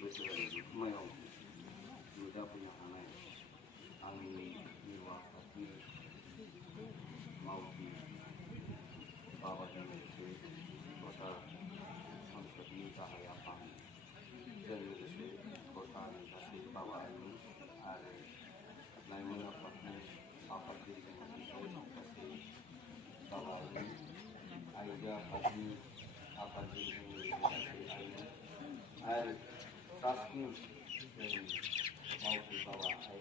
बोसोरारि समायाव नुजाफैनो हानाय आंनि युवा आफादनि मावथि बाबाजों लोगोसे खथा संसदनि गाहाय आफादजों लोगोसे खथानि गासै बाबा आइमोन आरो लाइमोन आफादनि आफादगिरिजों लोगोसे गासै बाबा आइमोन आइजो आफादनि आफादगिरिजों लोगोसे गासै आइमोन आरो ट्रास्टनि मावथि बाबा आइ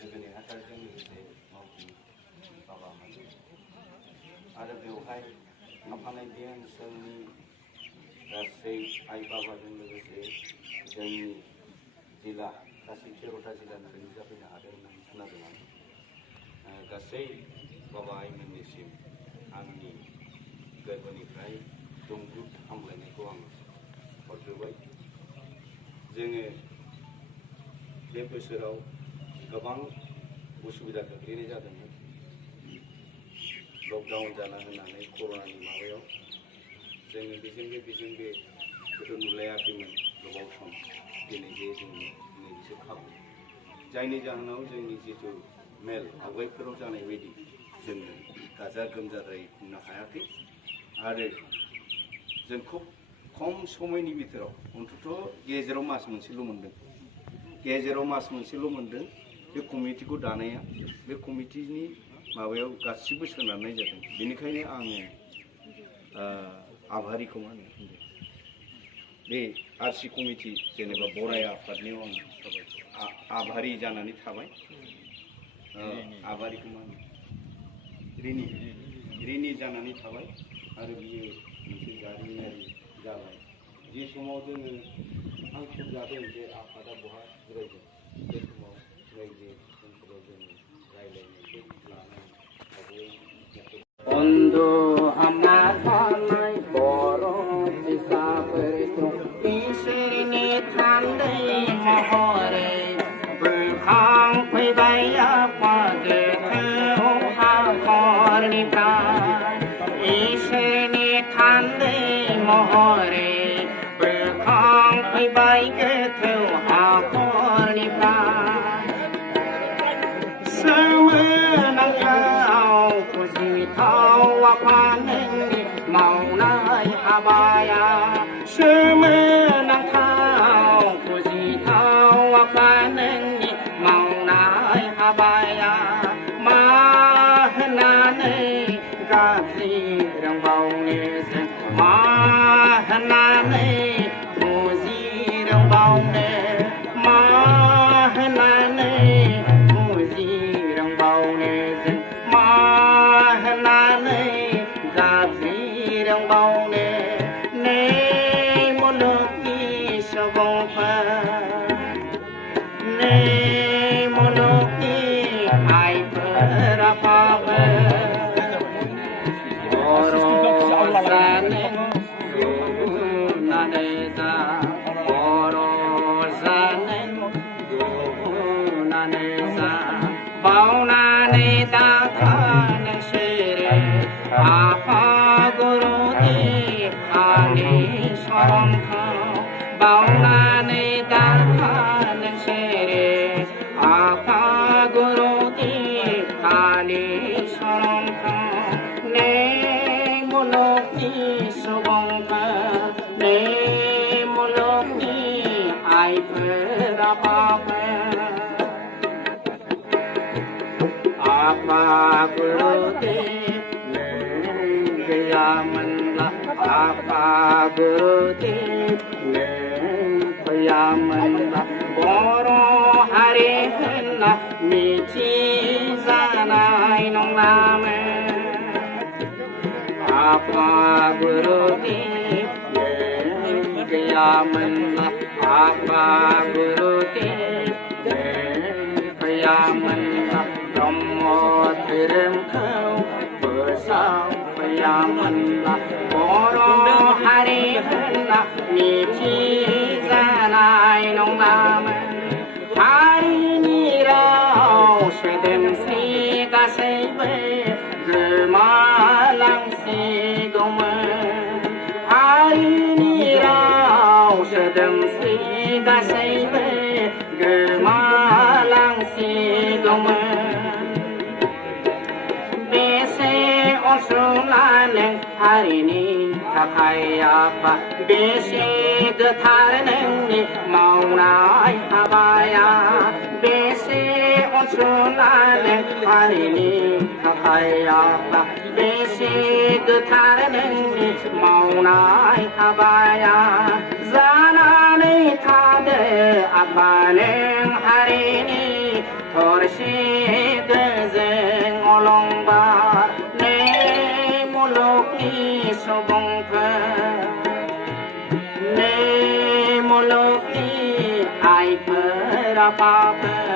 लोगो नेहाथारिजों लोगोसे मावथि बाबामोन आरो बेवहाय थाफानाय बे ओनसोलनि गासै आइ बाबाजों लोगोसे जोंनि जिल्ला गासै 13टा जिल्लानिफ्राय नुजाफैनो हादों होननानै खोनादों आं गासै बाबा आइमोननिसिम आंनि गोरबोनिफ्राय दुंब्रुद हामलायनायखौ आं हरग्रोबाय। जोङो बे बोसोराव गोबां उसुबिदा गोग्लैनाय जादोंमोन लकडाउन जाना होनानै कर'नानि माबायाव जोङो बेजोंबो गोदो नुलायाखैमोन गोबाव सम दिनै जे जोंनि नैबेसो खाबु जायनि जाहोनाव जोंनि जिथु मेल आवगायफोराव जानाय बायदि जोङो गाजा गोमजायै खुंनो हायाखै आरो जों खुब खम समयनि बिथोराव अन्तत' गेजेराव मास मोनसेल' मोनदों बे कमिटिखौ दानाया बे कमिटिनि माबायाव गासिबो सोनारनाय जादों बेनिखायनो आङो आभारिखौ मा होनो बे आरसि कमिटि जेनेबा बराय आफादनियाव आं आभारि जानानै थाबाय आभारिखौ मा होनो रिनि जानानै थाबाय आरो बियो मोनसे जारिमिनारि जाबाय जे समाव जोङो आं जादों जे आफादा बहा जिरायदों बे समाव नैबे ओनसोलाव जोङो रायज्लायनायखौ लानानै बन्धु हामना थानाय बर' फिसाफोरखौ इसोरनि थान्दै महरै बोखांफैबाय आफा गोथौ हाखरनिफ्राय इसोरनि थान्दै महरै बोखांफैबाय गोथौ हाखरनिफ्राय सोमोनांथाव फुजिथाव आफा नोंनि मावनाय हाबाया सोमोनांथाव फुजिथाव आफा नोंनि मावनाय हाबाया मा होननानै गाज्रि रोंबावनो जों मा होननानै फुजि रोंबावनो मा होननानै फुजि रोंबावनो जों मा होननानै गाज्रि रोंबावनो नै मुलुगनि सुबुंफोर नै मुलुगनि आइफोर आफाफोर बर' जानो गुबुनानै जा बर' जानो गुबुनानै जा बावनानै दाखा नोंसोरो आफा गुरुदेब कालिचरणखौ बावनानै दाखा नोंसोरो आफा गुरुदेब कालिचरणखौ नै मुलुगनि सुबुंफोर नै मुलुगनि आइफोर आफाफोर आफा गुरुदेब नों गैयामोनब्ला आफा गुरुदेब नों फैयामोनब्ला बर' हारि होनना मिथिजानाय नंलामोन आफा गुरुदेब नों गैयामोनब्ला आफा गुरुदेब नों फैयामोनब्ला ब्रह्म धोरोमखौ फोसावफैयामोनब्ला बर' हारि होनना मिथिजानाय नंलामोन हारिनि राव सोदोमस्रि गासैबो गोमालांसिगौमोन हारिनि राव सोदोमस्रि गासैबो गोमालांसिगौमोन बेसे अनसुला नों हारिनि थाखाय आफा बेसे गोथार नोंनि मावनाय हाबाया बेसे अनसुला नों हारिनि थाखाय आफा बेसे गोथार नोंनि मावनाय हाबाया जानानै थादो आफा नों हारिनि थरसे गोजों अलंबार नै मुलुगनि सुबुंफोर नै मुलुगनि आइफोर आफाफोर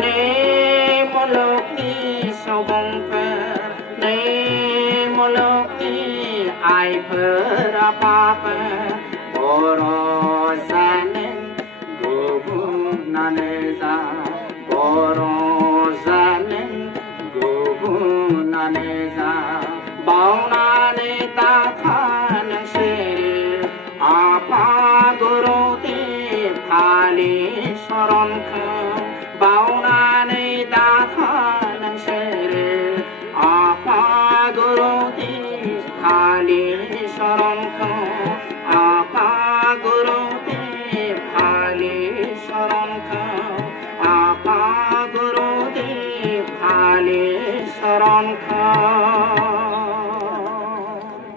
नै मुलुगनि सुबुंफोर नै मुलुगनि आइफोर आफाफोर बर' जानो गुबुनानो जा बर' जानो गुबुनानो जा बावनानै दाथा